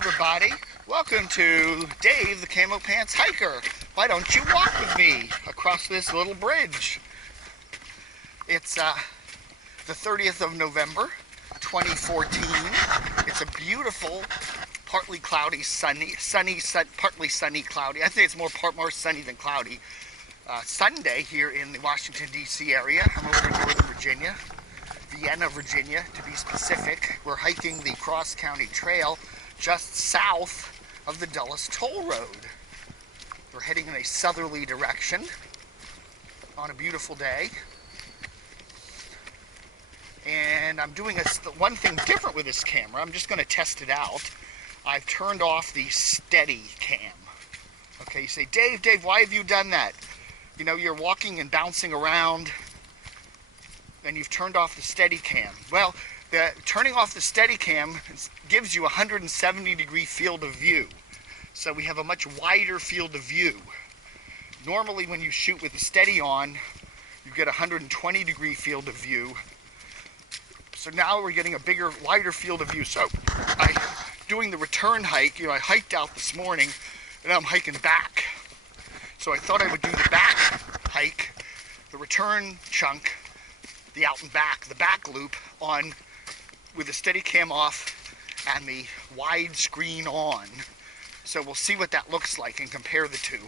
everybody. Welcome to Dave the Camo Pants Hiker. Why don't you walk with me across this little bridge? It's the 30th of November, 2014. It's a beautiful, partly cloudy, partly sunny, cloudy. I think it's more sunny than cloudy. Sunday here in the Washington, D.C. area. I'm over in Northern Virginia, Vienna, Virginia, to be specific. We're hiking the cross-county trail just south of the Dulles Toll Road. We're heading in a southerly direction on a beautiful day. And I'm doing one thing different with this camera. I'm just going to test it out. I've turned off the steady cam. Okay, you say, Dave, why have you done that? You know, you're walking and bouncing around and you've turned off the steady cam. Well, turning off the steady cam gives you a 170-degree field of view. So we have a much wider field of view. Normally when you shoot with the steady on, you get a 120-degree field of view. So now we're getting a bigger, wider field of view. So doing the return hike, I hiked out this morning and I'm hiking back. So I thought I would do the back hike, the return chunk, the out and back, the back loop on with the steady cam off and the wide screen on. So we'll see what that looks like and compare the two.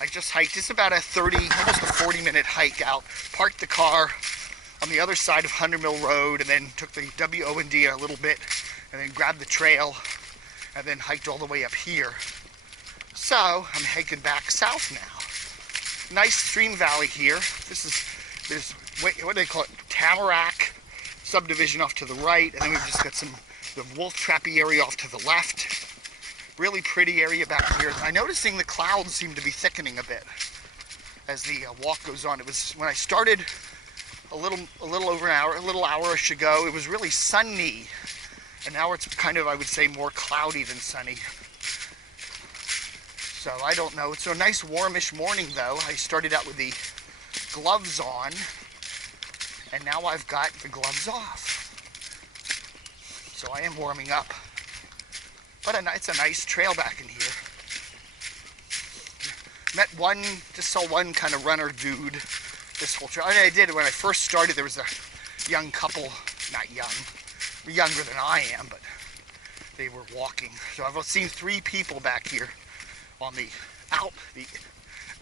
I just hiked. It's about almost a 40-minute hike out. Parked the car on the other side of 100 Mill Road and then took the WO&D a little bit and then grabbed the trail and then hiked all the way up here. So I'm hiking back south now. Nice stream valley here. There's what do they call it? Tamarack subdivision off to the right, and then we've just got the wolf trappy area off to the left. Really pretty area back here. I'm noticing the clouds seem to be thickening a bit as the walk goes on. It was when I started a little over an hour, a little hour-ish ago. It was really sunny, and now it's kind of, I would say, more cloudy than sunny. So I don't know. It's a nice warmish morning though. I started out with the gloves on, and now I've got the gloves off. So I am warming up. But it's a nice trail back in here. Just saw one kind of runner dude this whole trail. I did when I first started. There was a young couple, not young, younger than I am, but they were walking. So I've seen 3 people back here on the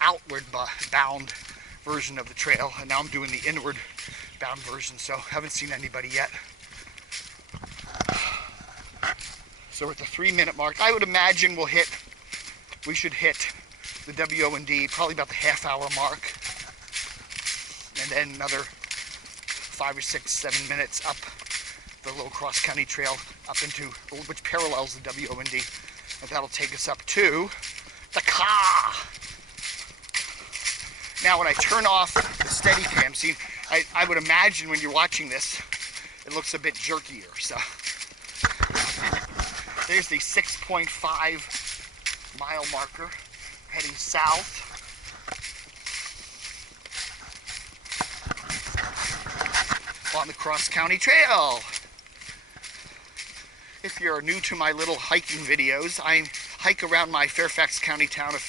outward bound version of the trail, and now I'm doing the inward bound version, so haven't seen anybody yet. So we're at the 3-minute mark. I would imagine we should hit the WO&D probably about the half-hour mark, and then another 5 or 6, 7 minutes up the little cross-country trail up into which parallels the WO&D, and that'll take us up to the car. Now when I turn off the steady cam, see, I would imagine when you're watching this, it looks a bit jerkier. So there's the 6.5 mile marker heading south. On the cross-county trail. If you're new to my little hiking videos, I hike around my Fairfax County town of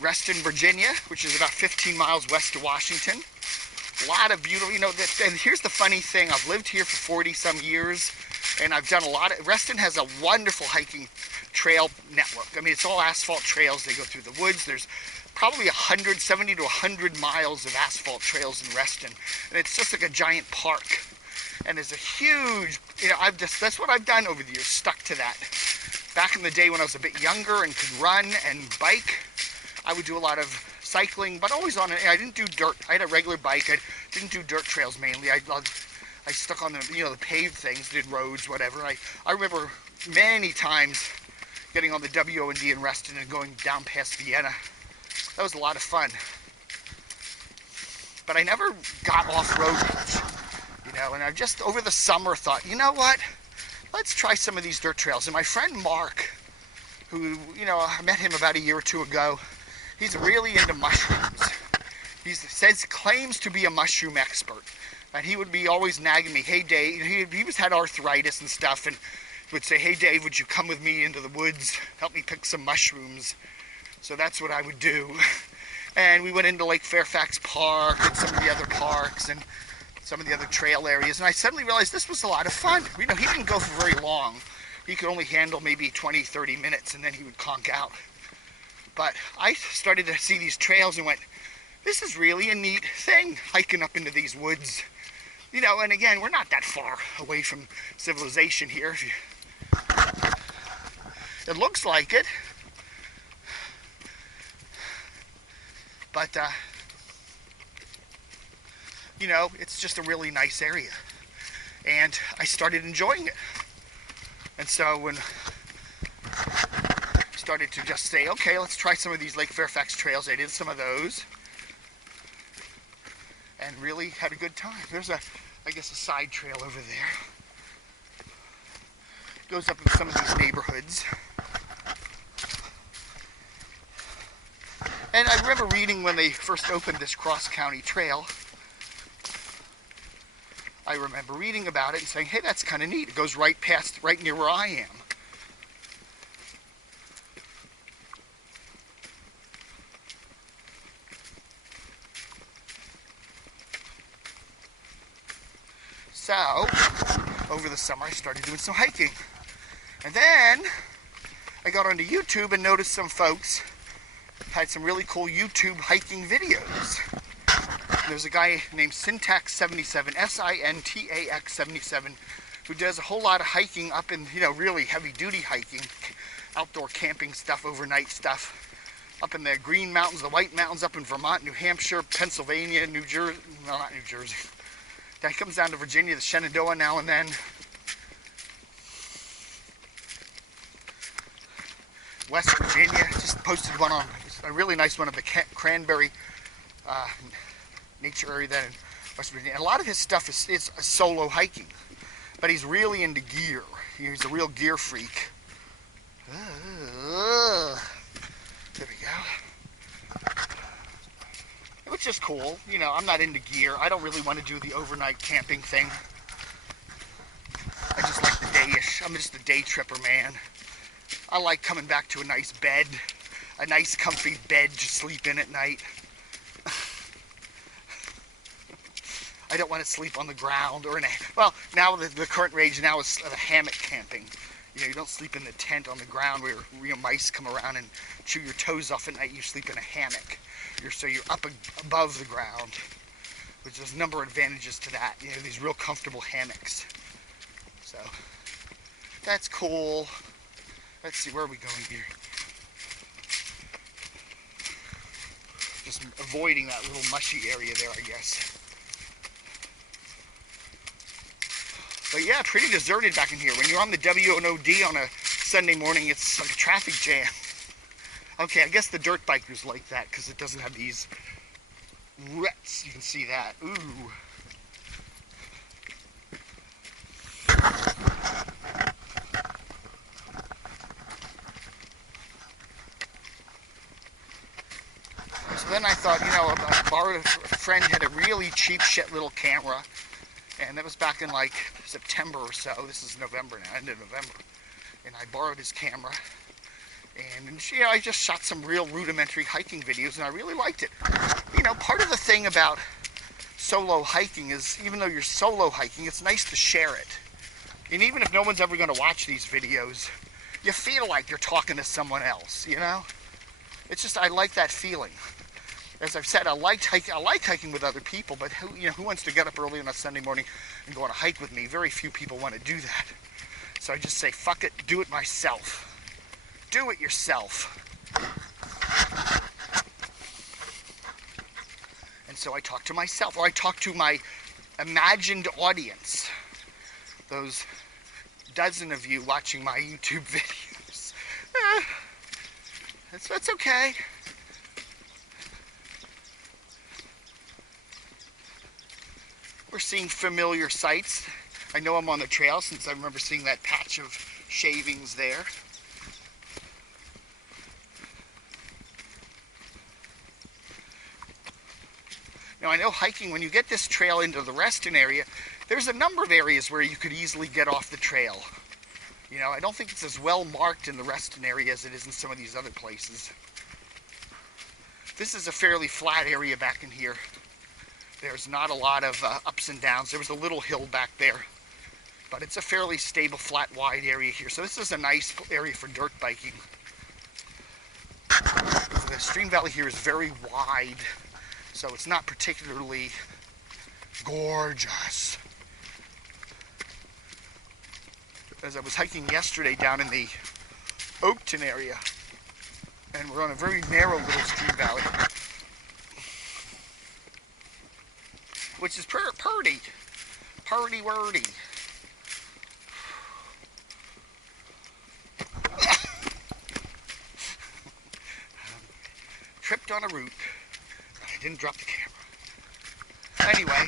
Reston, Virginia, which is about 15 miles west of Washington. A lot of beautiful, and here's the funny thing. I've lived here for 40-some years, and I've done Reston has a wonderful hiking trail network. I mean, it's all asphalt trails. They go through the woods. There's probably 70 to 100 miles of asphalt trails in Reston, and it's just like a giant park. And there's a huge, that's what I've done over the years, stuck to that. Back in the day when I was a bit younger and could run and bike, I would do a lot of cycling, but always I didn't do dirt. I had a regular bike. I didn't do dirt trails mainly. I stuck on the paved things, did roads, whatever. I remember many times getting on the WO&D in Reston and going down past Vienna. That was a lot of fun. But I never got off-road much, and I just over the summer thought, you know what? Let's try some of these dirt trails. And my friend Mark, who, I met him about a year or 2 ago, he's really into mushrooms. He claims to be a mushroom expert. And he would be always nagging me, hey Dave, he had arthritis and stuff, and would say, hey Dave, would you come with me into the woods, help me pick some mushrooms? So that's what I would do. And we went into like Fairfax Park and some of the other parks and some of the other trail areas, and I suddenly realized this was a lot of fun. You know, he didn't go for very long. He could only handle maybe 20, 30 minutes, and then he would conk out. But I started to see these trails and went, this is really a neat thing, hiking up into these woods. You know, and again, we're not that far away from civilization here. It looks like it. But, you know, it's just a really nice area. And I started enjoying it. And so when I started to just say, okay, let's try some of these Lake Fairfax trails, I did some of those. And really had a good time. There's I guess a side trail over there. It goes up in some of these neighborhoods. And I remember reading when they first opened this cross-county trail, I remember reading about it and saying, hey, that's kind of neat. It goes right near where I am. So, over the summer I started doing some hiking. And then I got onto YouTube and noticed some folks had some really cool YouTube hiking videos. There's a guy named Syntax77, Syntax77, who does a whole lot of hiking up in, you know, really heavy-duty hiking, outdoor camping stuff, overnight stuff, up in the Green Mountains, the White Mountains, up in Vermont, New Hampshire, Pennsylvania, New Jersey, no, not New Jersey. Then he comes down to Virginia, the Shenandoah now and then. West Virginia, just posted one on, a really nice one of the Cranberry nature area there in West Virginia. And a lot of his stuff is solo hiking, but he's really into gear. He's a real gear freak. There we go. Which is cool. You know, I'm not into gear. I don't really want to do the overnight camping thing. I just like the day-ish. I'm just a day tripper, man. I like coming back to a nice bed, a nice comfy bed to sleep in at night. I don't want to sleep on the ground or in a, well, now the current rage now is the hammock camping. You know, you don't sleep in the tent on the ground where real mice come around and chew your toes off at night. You sleep in a hammock. So you're up above the ground, which there's a number of advantages to that. You know, these real comfortable hammocks. So that's cool. Let's see, where are we going here? Just avoiding that little mushy area there, I guess. But yeah, pretty deserted back in here. When you're on the WNOD on a Sunday morning, it's like a traffic jam. Okay, I guess the dirt bikers like that because it doesn't have these ruts. You can see that. Ooh. So then I thought, you know, I borrowed a friend had a really cheap shit little camera, and that was back in like September or so. This is November now, end of November, and I borrowed his camera, and you know, I just shot some real rudimentary hiking videos, and I really liked it. You know, part of the thing about solo hiking is, even though you're solo hiking, it's nice to share it. And even if no one's ever going to watch these videos, you feel like you're talking to someone else, you know? It's just, I like that feeling. As I've said, I like hiking with other people, but who wants to get up early on a Sunday morning and go on a hike with me? Very few people want to do that. So I just say, fuck it, do it myself. Do it yourself. And so I talk to myself, or I talk to my imagined audience. Those dozen of you watching my YouTube videos. That's okay. We're seeing familiar sights. I know I'm on the trail since I remember seeing that patch of shavings there. Now I know hiking, when you get this trail into the Reston area, there's a number of areas where you could easily get off the trail. You know, I don't think it's as well marked in the Reston area as it is in some of these other places. This is a fairly flat area back in here. There's not a lot of ups and downs. There was a little hill back there, but it's a fairly stable, flat, wide area here. So this is a nice area for dirt biking. The stream valley here is very wide, so it's not particularly gorgeous. As I was hiking yesterday down in the Oakton area, and we're on a very narrow little stream valley, which is purty wordy. Tripped on a root. I didn't drop the camera. Anyway,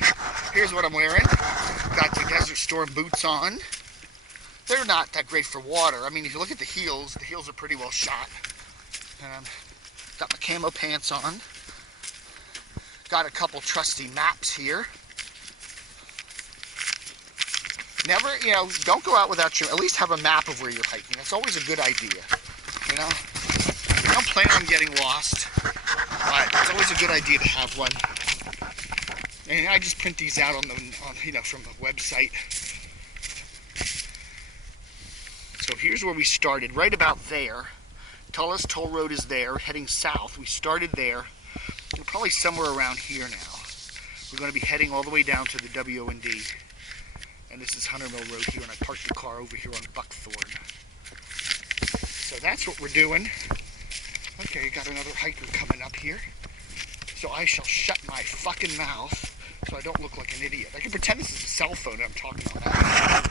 here's what I'm wearing. Got the Desert Storm boots on. They're not that great for water. I mean, if you look at the heels are pretty well shot. Got my camo pants on. Got a couple trusty maps here. Never, you know, don't go out without at least have a map of where you're hiking. That's always a good idea. You know, you don't plan on getting lost, but it's always a good idea to have one. And I just print these out you know, from the website. So here's where we started, right about there. Tallest toll road is there, heading south. We started there. We're probably somewhere around here now. We're going to be heading all the way down to the WO&D. And this is Hunter Mill Road here, and I parked the car over here on Buckthorn. So that's what we're doing. Okay, got another hiker coming up here. So I shall shut my fucking mouth so I don't look like an idiot. I can pretend this is a cell phone and I'm talking on that.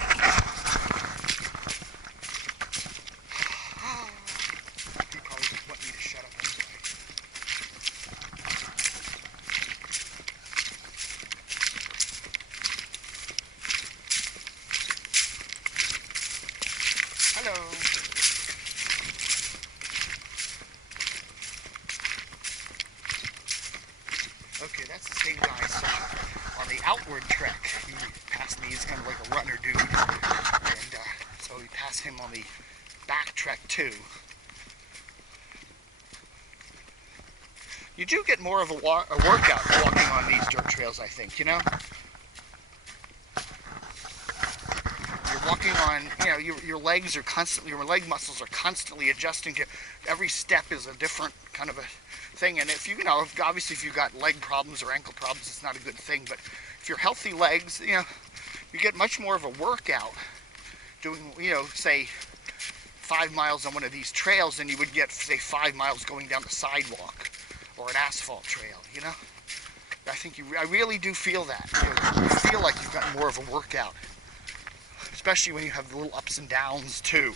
He probably just want me to shut up anyway. Hello. Okay, that's the same guy I saw on the outward trek. He passed me. He's kind of like a runner dude. And so we passed him on the back trek too. You do get more of a workout walking on these dirt trails, I think, you know? You're walking on, you know, your legs are constantly, your leg muscles are constantly adjusting to, every step is a different kind of a thing. And if you know, obviously if you've got leg problems or ankle problems, it's not a good thing. But if you're healthy legs, you know, you get much more of a workout doing, you know, say 5 miles on one of these trails than you would get, say, 5 miles going down the sidewalk or an asphalt trail, you know? I think I really do feel that. You feel like you've got more of a workout, especially when you have the little ups and downs too.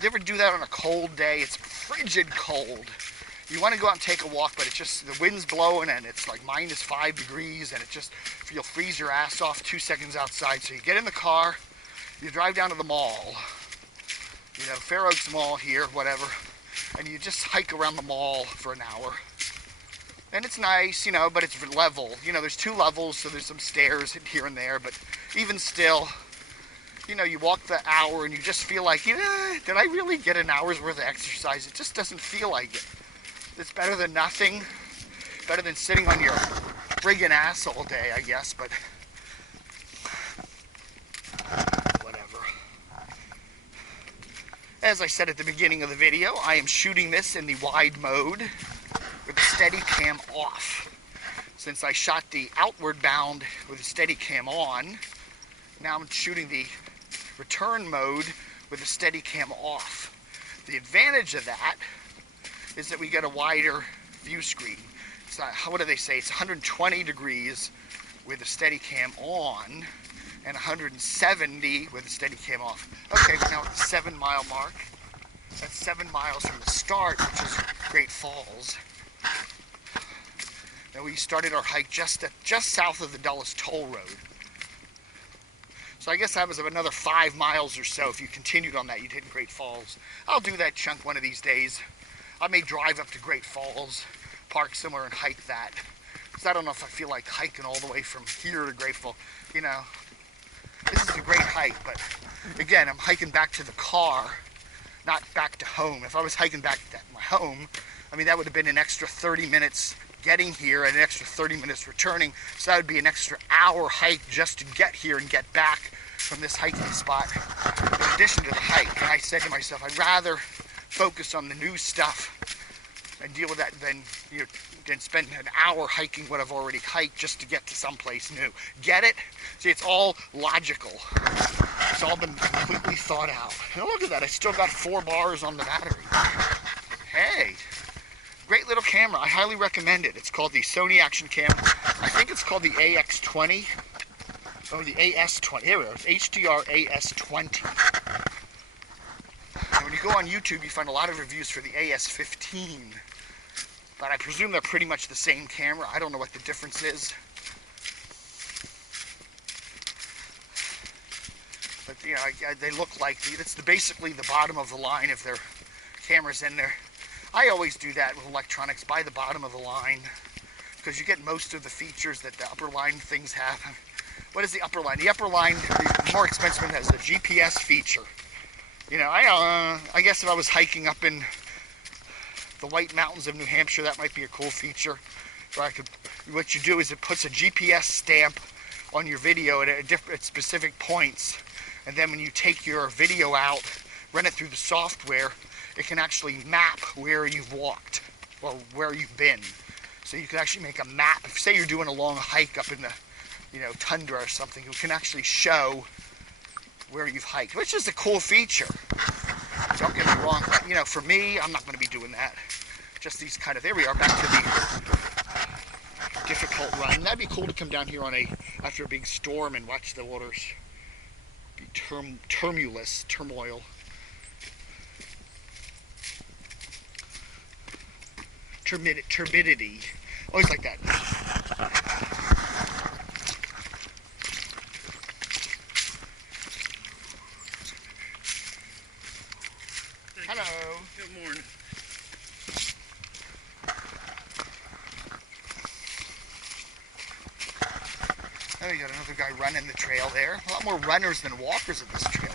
You ever do that on a cold day? It's frigid cold. You want to go out and take a walk, but it's just, the wind's blowing and it's like -5 degrees and it just, you'll freeze your ass off 2 seconds outside. So you get in the car, you drive down to the mall, you know, Fair Oaks Mall here, whatever, and you just hike around the mall for an hour. And it's nice, you know, but it's level. You know, there's 2 levels, so there's some stairs here and there, but even still, you know, you walk the hour and you just feel like, you know, did I really get an hour's worth of exercise? It just doesn't feel like it. It's better than nothing. Better than sitting on your friggin' ass all day, I guess, but whatever. As I said at the beginning of the video, I am shooting this in the wide mode with the Steadicam off. Since I shot the outward bound with the Steadicam on, now I'm shooting the return mode with the Steadicam off. The advantage of that is that we get a wider view screen. It's not, what do they say? It's 120 degrees with the Steadicam on and 170 with the Steadicam off. Okay, we're now at the 7 mile mark. That's 7 miles from the start, which is Great Falls. Now we started our hike just south of the Dulles Toll Road. So I guess that was another 5 miles or so. If you continued on that, you'd hit Great Falls. I'll do that chunk one of these days. I may drive up to Great Falls, park somewhere and hike that. Because I don't know if I feel like hiking all the way from here to Grateful. You know, this is a great hike, but again, I'm hiking back to the car, not back to home. If I was hiking back to my home, I mean, that would have been an extra 30 minutes getting here and an extra 30 minutes returning. So that would be an extra hour hike just to get here and get back from this hiking spot, in addition to the hike. And I said to myself, I'd rather focus on the new stuff and deal with that than, you know, than spend an hour hiking what I've already hiked just to get to someplace new. Get it? See, it's all logical. It's all been completely thought out. And look at that, I still got 4 bars on the battery. Hey, great little camera. I highly recommend it. It's called the Sony Action Cam. I think it's called the AX20. Or the AS20. Here it is, HDR AS20. And when you go on YouTube, you find a lot of reviews for the AS15. But I presume they're pretty much the same camera. I don't know what the difference is. But you know, they look like it's basically the bottom of the line of their cameras in there. I always do that with electronics, buy the bottom of the line, because you get most of the features that the upper line things have. What is the upper line? The upper line, the more expensive one, has the GPS feature. You know, I guess if I was hiking up in the White Mountains of New Hampshire, that might be a cool feature. Where what you do is it puts a GPS stamp on your video at specific points, and then when you take your video out, run it through the software, it can actually map where you've walked or where you've been. So you can actually make a map. If say you're doing a long hike up in the, you know, tundra or something, you can actually show where you've hiked, which is a cool feature. Don't get me wrong, but, you know, for me, I'm not going to be doing that. Just these kind of, there we are, back to the difficult run. That'd be cool to come down here on after a big storm and watch the waters be turmoil. Turbidity. Always like that. Hello. Good morning. Oh, you got another guy running the trail there. A lot more runners than walkers in this trail.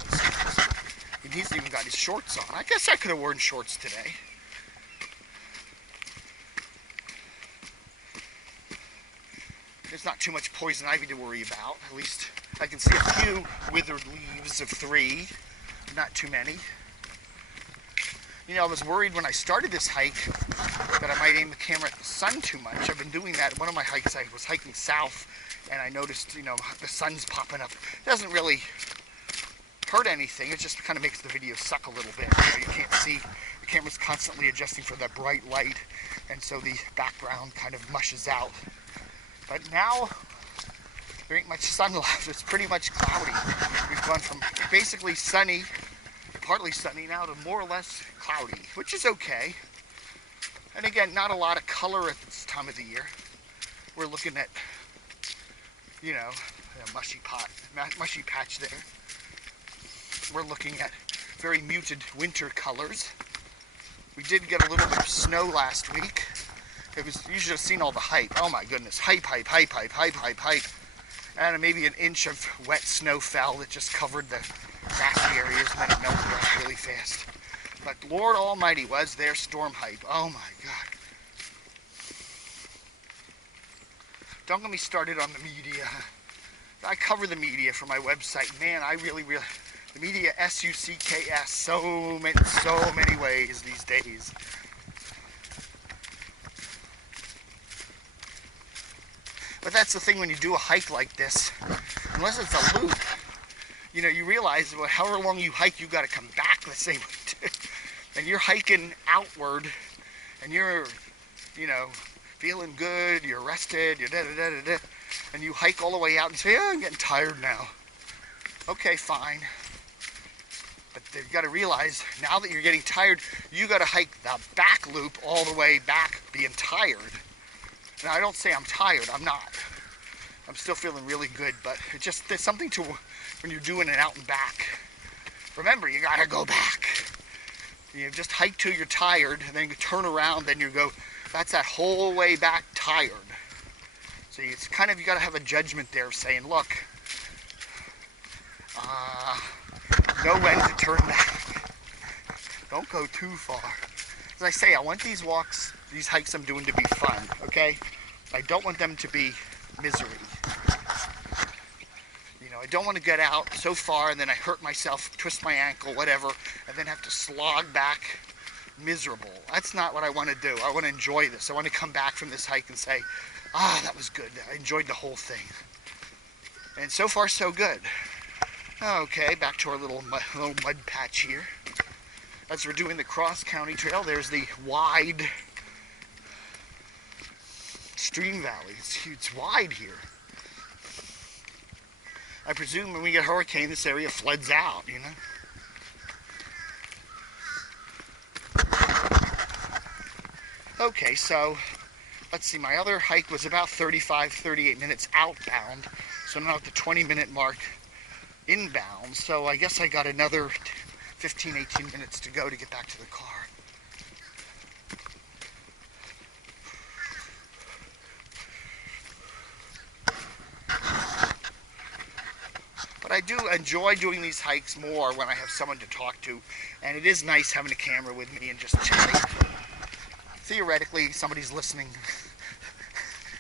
And he's even got his shorts on. I guess I could have worn shorts today. There's not too much poison ivy to worry about. At least I can see a few withered leaves of 3. Not too many. You know, I was worried when I started this hike that I might aim the camera at the sun too much. I've been doing that. One of my hikes, I was hiking south, and I noticed, you know, the sun's popping up. It doesn't really hurt anything. It just kind of makes the video suck a little bit. You know, you can't see. The camera's constantly adjusting for that bright light, and so the background kind of mushes out. But now, there ain't much sun left. It's pretty much cloudy. We've gone from basically sunny, partly sunny, now to more or less cloudy, which is okay. And again, not a lot of color at this time of the year. We're looking at, you know, a mushy patch there. We're looking at very muted winter colors. We did get a little bit of snow last week. You should have seen all the hype. Oh my goodness, hype. And maybe an inch of wet snow fell that just covered the grassy areas, and then it melted off really fast. But Lord Almighty, was there storm hype. Oh my God. Don't get me started on the media. I cover the media for my website. Man, I really, the media, S-U-C-K-S, so many ways these days. But that's the thing when you do a hike like this, unless it's a loop, you know, you realize, well, however long you hike, you got to come back the same way. And you're hiking outward, and you're, you know, feeling good, you're rested, you're da-da-da-da-da, and you hike all the way out and say, oh, I'm getting tired now. Okay, fine. But you've got to realize, now that you're getting tired, you got to hike the back loop all the way back being tired. Now, I don't say I'm tired, I'm not. I'm still feeling really good, but it just, there's something to when you're doing it out and back. Remember, you gotta go back. You just hike till you're tired, and then you turn around, then you go That's that whole way back tired. So it's kind of, you got to have a judgment there saying, look, know when to turn back. Don't go too far. As I say, I want these walks, these hikes I'm doing to be fun, okay? I don't want them to be misery. You know, I don't want to get out so far and then I hurt myself, twist my ankle, whatever, and then have to slog back miserable. That's not what I want to do. I want to enjoy this. I want to come back from this hike and say, that was good. I enjoyed the whole thing. And so far, so good. Okay, back to our little mud patch here. As we're doing the cross-county trail, there's the wide stream valley. It's wide here. I presume when we get a hurricane, this area floods out, you know? Okay, so let's see, my other hike was about 35, 38 minutes outbound, so now at the 20-minute mark inbound, so I guess I got another 15, 18 minutes to go to get back to the car. But I do enjoy doing these hikes more when I have someone to talk to, and it is nice having a camera with me and just chatting. Theoretically, somebody's listening.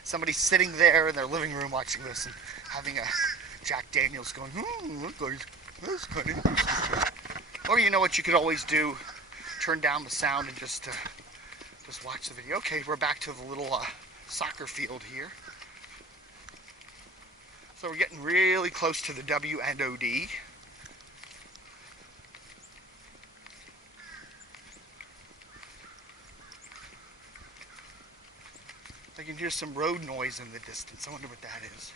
Somebody's sitting there in their living room watching this and having a Jack Daniels going, that's kind of interesting. Or you know what you could always do, turn down the sound and just watch the video. Okay, we're back to the little soccer field here. So we're getting really close to the W and OD. I can hear some road noise in the distance. I wonder what that is.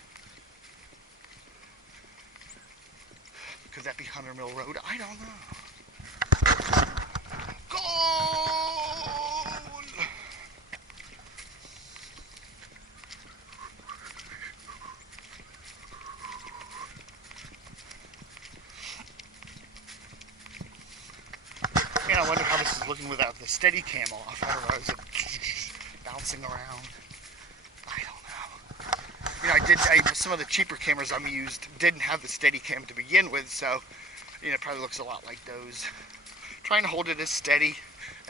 Could that be Hunter Mill Road? I don't know. Goal! Man, I wonder how this is looking without the steady cam off. I don't know, is it bouncing around? I don't know. You know, some of the cheaper cameras I used didn't have the steady cam to begin with, so, you know, it probably looks a lot like those. Trying to hold it as steady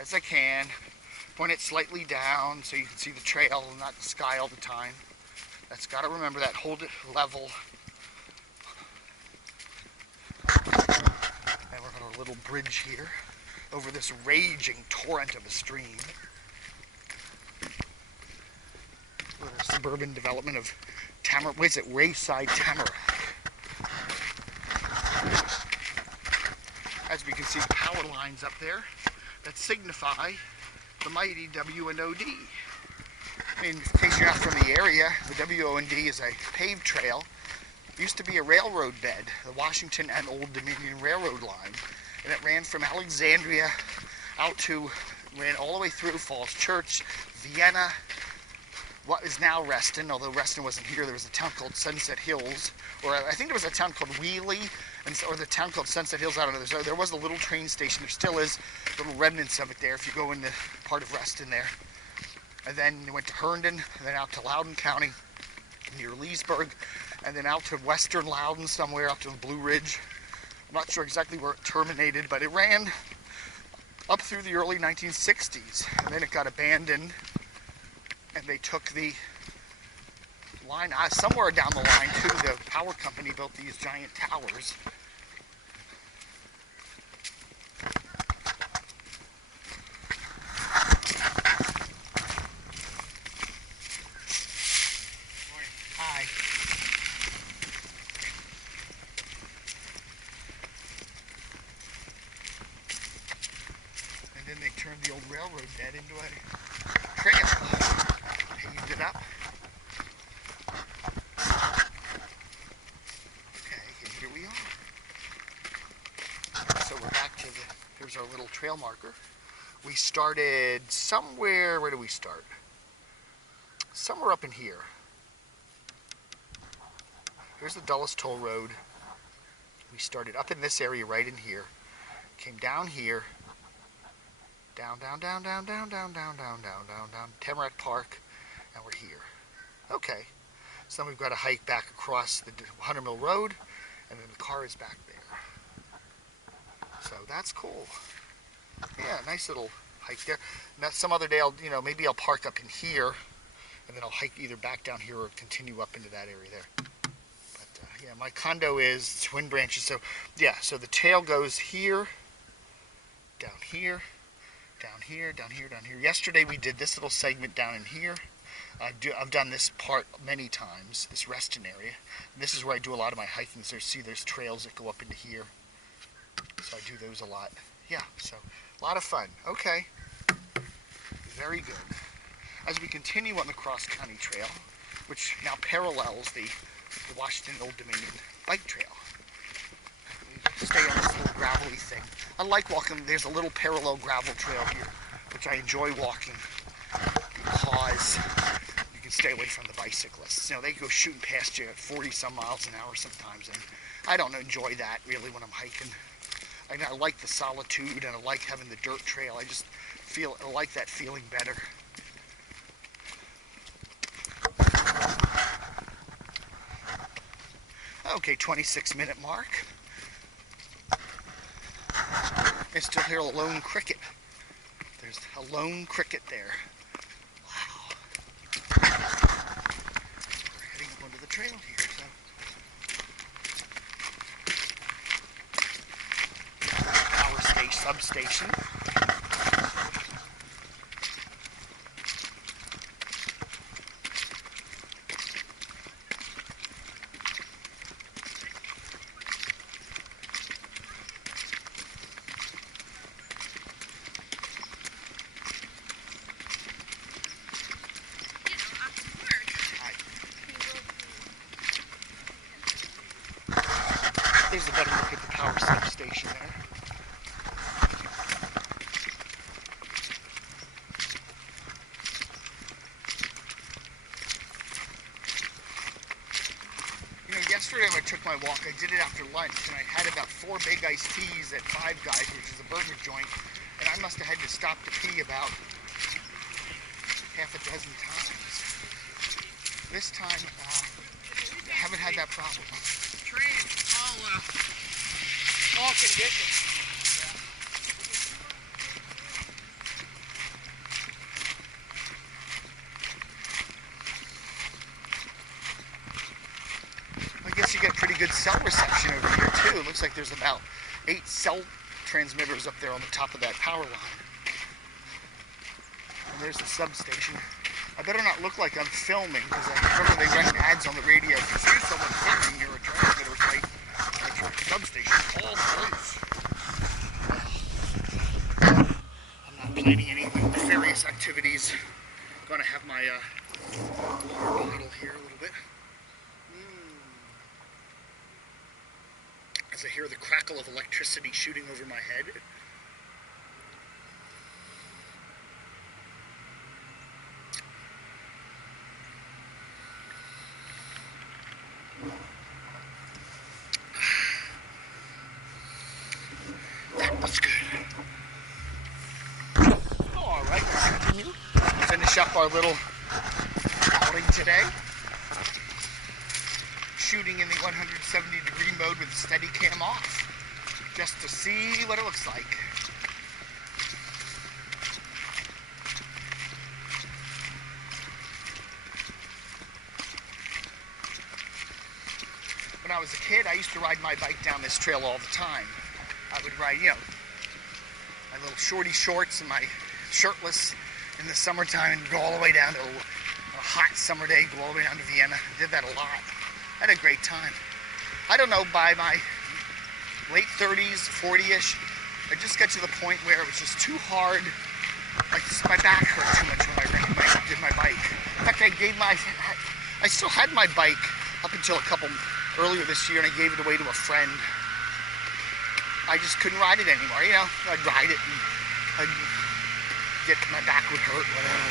as I can. Point it slightly down so you can see the trail and not the sky all the time. That's got to remember that. Hold it level. And we're on a little bridge here over this raging torrent of a stream. With a suburban development of Wayside Tamarack. As we can see, the power lines up there that signify the mighty W&OD. In case you're not from the area, the W&D is a paved trail. It used to be a railroad bed, the Washington and Old Dominion Railroad line. And it ran from Alexandria ran all the way through Falls Church, Vienna, what is now Reston, although Reston wasn't here. There was a town called Sunset Hills, or I think there was a town called Wheelie, or the town called Sunset Hills, I don't know. There was a little train station. There still is little remnants of it there if you go into part of Reston there. And then you went to Herndon, and then out to Loudoun County, near Leesburg, and then out to western Loudoun somewhere, up to the Blue Ridge. I'm not sure exactly where it terminated, but it ran up through the early 1960s, and then it got abandoned, and they took the line, somewhere down the line too, the power company built these giant towers. Hi. And then they turned the old railroad bed into a trail. Paved it up. Okay, and here we are. So we're back to here's our little trail marker. We started somewhere, where do we start? Somewhere up in here. Here's the Dulles Toll Road. We started up in this area right in here. Came down here. Down, down, down, down, down, down, down, down, down, down, down. Tamarack Park, and we're here. Okay. So then we've got to hike back across the 100 Mill Road, and then the car is back there. So that's cool. Yeah, nice little hike there. Now some other day I'll, maybe I'll park up in here, and then I'll hike either back down here or continue up into that area there. But yeah, my condo is Twin Branches. So yeah, so the trail goes here, down here, down here, down here, down here. Yesterday we did this little segment down in here. I've done this part many times, this Reston area. And this is where I do a lot of my hiking. So there's trails that go up into here. So I do those a lot. Yeah, so a lot of fun. Okay, very good. As we continue on the Cross County Trail, which now parallels the Washington Old Dominion bike trail. We stay on this little gravelly thing. I like walking. There's a little parallel gravel trail here, which I enjoy walking because you can stay away from the bicyclists. They go shooting past you at 40 some miles an hour sometimes, and I don't enjoy that really when I'm hiking. I like the solitude, and I like having the dirt trail. I like that feeling better. Okay, 26-minute mark. I still hear a lone cricket. There's a lone cricket there. Wow. We're heading up onto the trail here. Power station, substation. There's a better look at the power substation there. Yesterday when I took my walk, I did it after lunch, and I had about 4 big iced teas at Five Guys, which is a burger joint, and I must have had to stop to pee about half a dozen times. This time, I haven't had that problem. All conditions. I guess you get pretty good cell reception over here too. It looks like there's about 8 cell transmitters up there on the top of that power line. And there's the substation. I better not look like I'm filming, because I remember they run ads on the radio. If you see someone filming near a transmitter site, substation, all police. I'm not planning any nefarious activities. Going to have my bottle here a little bit. As I hear the crackle of electricity shooting over my head. That's good. Alright, let's continue. Finish up our little outing today. Shooting in the 170-degree mode with steady cam off. Just to see what it looks like. When I was a kid, I used to ride my bike down this trail all the time. I would ride, my little shorty shorts and my shirtless in the summertime and go all the way down to a hot summer day, go all the way down to Vienna. I did that a lot. I had a great time. I don't know, by my late 30s, 40-ish, I just got to the point where it was just too hard. Like, my back hurt too much when I did my bike. In fact, I still had my bike up until earlier this year, and I gave it away to a friend. I just couldn't ride it anymore, I'd ride it and my back would hurt, whatever.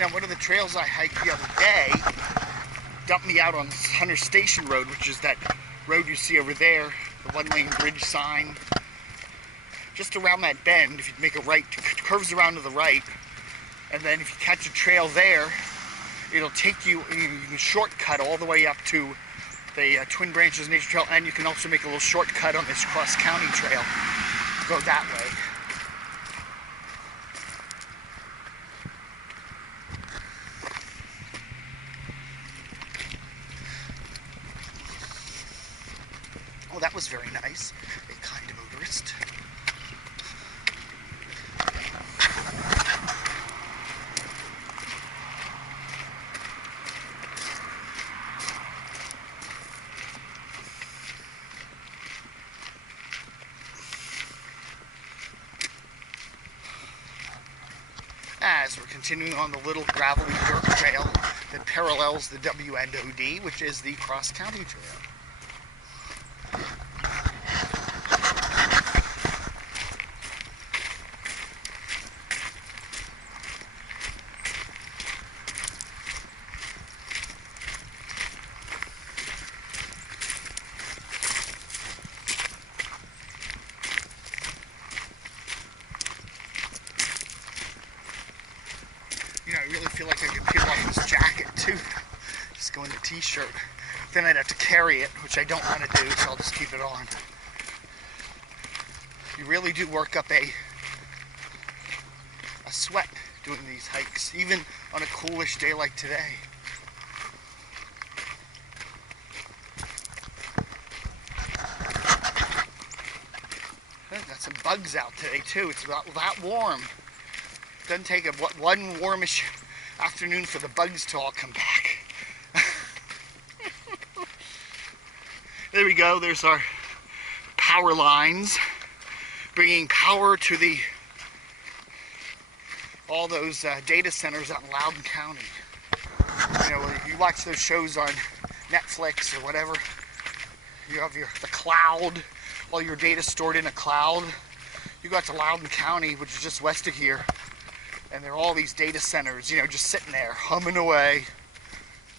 Now, one of the trails I hiked the other day dumped me out on Hunter Station Road, which is that road you see over there, the one-lane bridge sign. Just around that bend, if you make a right, it curves around to the right, and then if you catch a trail there, it'll take you, you can shortcut all the way up to the Twin Branches Nature Trail, and you can also make a little shortcut on this cross-county trail. Go that way. Oh, that was very nice. A kind motorist. As we're continuing on the little gravelly dirt trail that parallels the WNOD, which is the cross-county trail. You know, I really feel like I could peel off this jacket too. Just go in the t-shirt. Then I'd have to carry it, which I don't want to do, so I'll just keep it on. You really do work up a sweat doing these hikes, even on a coolish day like today. Got some bugs out today too. It's about that warm. Doesn't take one warmish afternoon for the bugs to all come back. There we go. There's our power lines bringing power to all those data centers out in Loudoun County. You know, if you watch those shows on Netflix or whatever, you have the cloud, all your data stored in a cloud. You got to Loudoun County, which is just west of here, and there are all these data centers, you know, just sitting there, humming away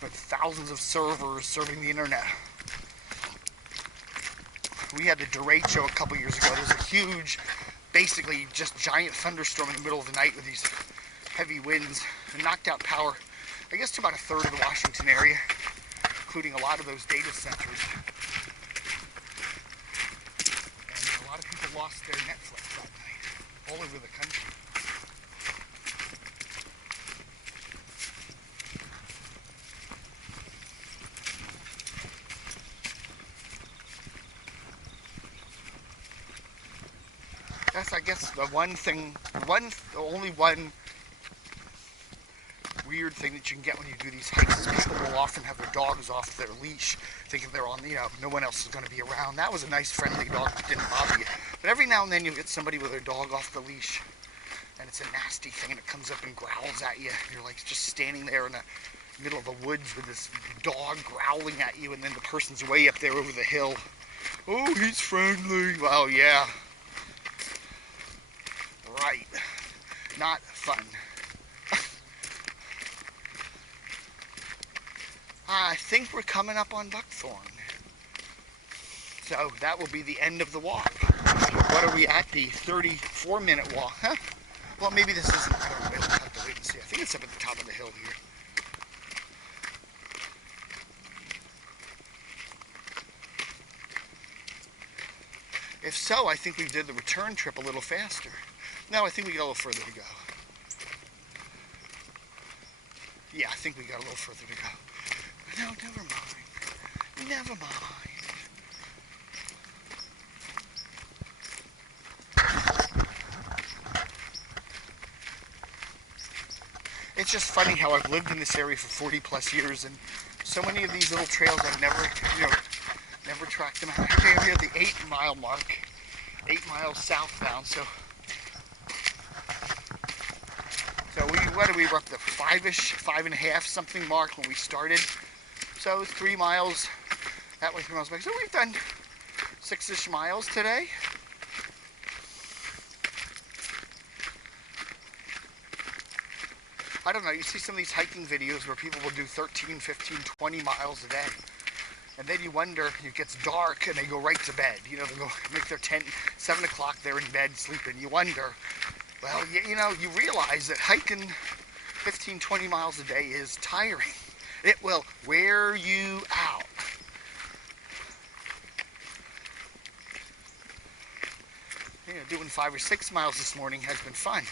with thousands of servers serving the internet. We had the derecho a couple years ago. There was a huge, basically just giant thunderstorm in the middle of the night with these heavy winds. It knocked out power, I guess, to about a third of the Washington area, including a lot of those data centers. And a lot of people lost their Netflix that night, all over the country. That's, I guess, the only one weird thing that you can get when you do these hikes is people will often have their dogs off their leash, thinking they're on, you know, no one else is going to be around. That was a nice, friendly dog that didn't bother you. But every now and then you'll get somebody with their dog off the leash, and it's a nasty thing, and it comes up and growls at you. You're like just standing there in the middle of the woods with this dog growling at you, and then the person's way up there over the hill. Oh, he's friendly. Well, yeah. Right. Not fun. I think we're coming up on buckthorn. So that will be the end of the walk. What are we at? The 34-minute walk, huh? Well, maybe this isn't. I don't know. We'll have to wait and see. I think it's up at the top of the hill here. If so, I think we did the return trip a little faster. No, I think we got a little further to go. Yeah, I think we got a little further to go. No, never mind. Never mind. It's just funny how I've lived in this area for 40 plus years, and so many of these little trails I've never, never tracked them out. Okay, we're at the 8-mile mark, 8 miles southbound, so we were up to 5-ish, 5.5 something mark when we started. So 3 miles that way, 3 miles back. So we've done 6-ish miles today. I don't know, you see some of these hiking videos where people will do 13, 15, 20 miles a day. And then you wonder, it gets dark and they go right to bed. You know, they go make their tent, 7 o'clock, they're in bed sleeping. You wonder, well, you know, you realize that hiking 15, 20 miles a day is tiring. It will wear you out. You know, doing 5 or 6 miles this morning has been fun.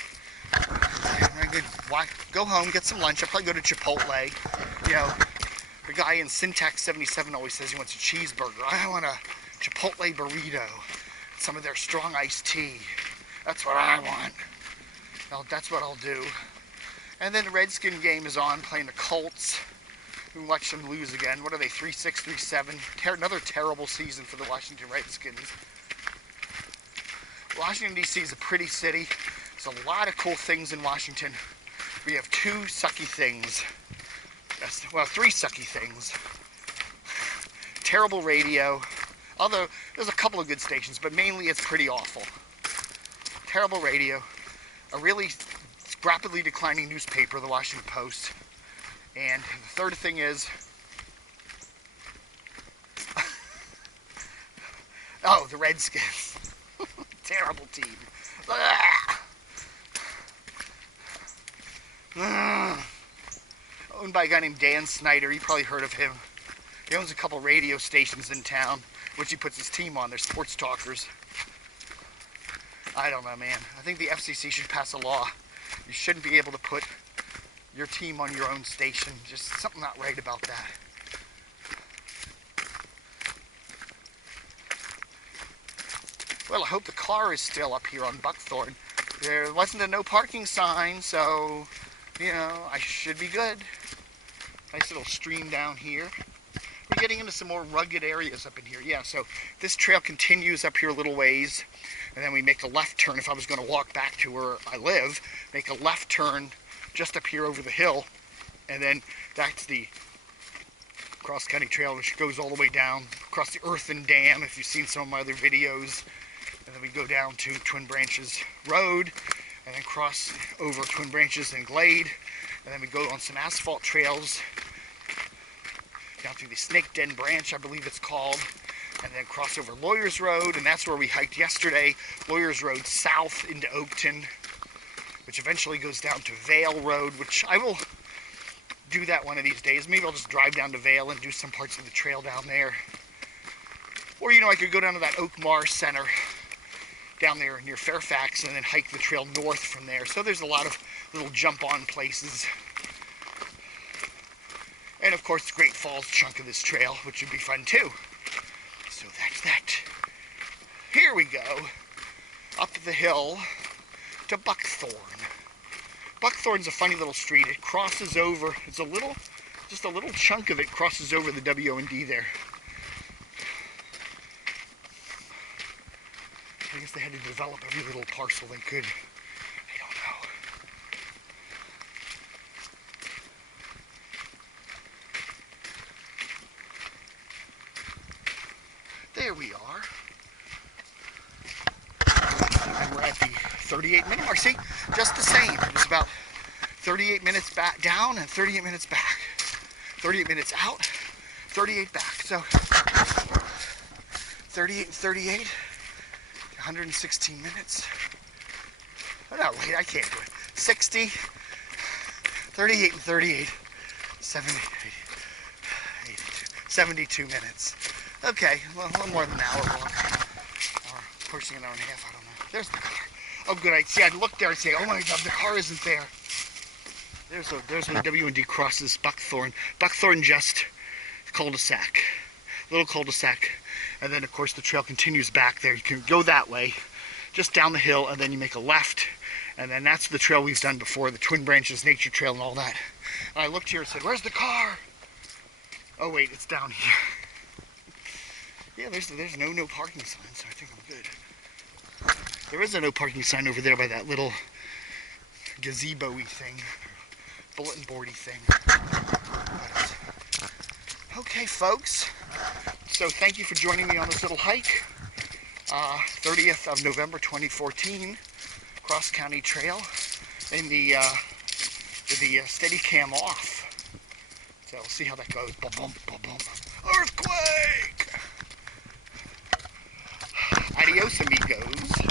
I could go home, get some lunch. I'll probably go to Chipotle. You know, the guy in Syntax 77 always says he wants a cheeseburger. I want a Chipotle burrito, some of their strong iced tea. That's what I want. Well, that's what I'll do. And then the Redskin game is on, playing the Colts. We can watch them lose again. What are they, 3-6, 3-7? Another terrible season for the Washington Redskins. Washington, D.C. is a pretty city. There's a lot of cool things in Washington. We have 2 sucky things. Well, 3 sucky things. Terrible radio. Although, there's a couple of good stations, but mainly it's pretty awful. Terrible radio. A really rapidly declining newspaper, the Washington Post. And the third thing is... oh, the Redskins. Terrible team. Owned by a guy named Dan Snyder. You probably heard of him. He owns a couple radio stations in town, which he puts his team on. They're sports talkers. I don't know, man. I think the FCC should pass a law. You shouldn't be able to put your team on your own station. Just something not right about that. Well, I hope the car is still up here on Buckthorn. There wasn't a no parking sign, so, you know, I should be good. Nice little stream down here. We're getting into some more rugged areas up in here. Yeah, so this trail continues up here a little ways, and then we make a left turn. If I was going to walk back to where I live, make a left turn just up here over the hill, and then that's the cross-country trail, which goes all the way down across the Earthen Dam, if you've seen some of my other videos. And then we go down to Twin Branches Road, and then cross over Twin Branches and Glade, and then we go on some asphalt trails down through the Snake Den Branch, I believe it's called, and then cross over Lawyers Road, and that's where we hiked yesterday, Lawyers Road south into Oakton, which eventually goes down to Vale Road, which I will do that one of these days. Maybe I'll just drive down to Vale and do some parts of the trail down there. Or, you know, I could go down to that Oakmar Center down there near Fairfax and then hike the trail north from there. So there's a lot of little jump-on places. And, of course, the Great Falls chunk of this trail, which would be fun, too. So that's that. Here we go. Up the hill to Buckthorn. Buckthorn's a funny little street. It crosses over, it's a little, just a little chunk of it crosses over the W&D there. I guess they had to develop every little parcel they could. I don't know. There we are. And we're at the 38-minute mark. See, just the same. It was about 38 minutes back down and 38 minutes back. 38 minutes out, 38 back. So 38 and 38. 116 minutes. Oh, no, wait, I can't do it. 60, 38 and 38, 70, 82, 72 minutes. Okay, well, a little more than an hour walk. Or pushing an hour and a half, I don't know. There's the car. Oh, good. I'd look there and say, oh my God, the car isn't there. There's when the W&D crosses Buckthorn. Buckthorn just cul-de-sac. Little cul-de-sac. And then, of course, the trail continues back there. You can go that way, just down the hill, and then you make a left. And then that's the trail we've done before, the Twin Branches Nature Trail and all that. And I looked here and said, where's the car? Oh, wait, it's down here. Yeah, there's no parking sign, so I think I'm good. There is a no parking sign over there by that little gazebo-y thing, bulletin board-y thing. Okay, folks. So thank you for joining me on this little hike. 30th of November 2014, cross-country trail in the with the steady cam off. So we'll see how that goes. Boom, boom, boom, boom. Earthquake! Adios, amigos.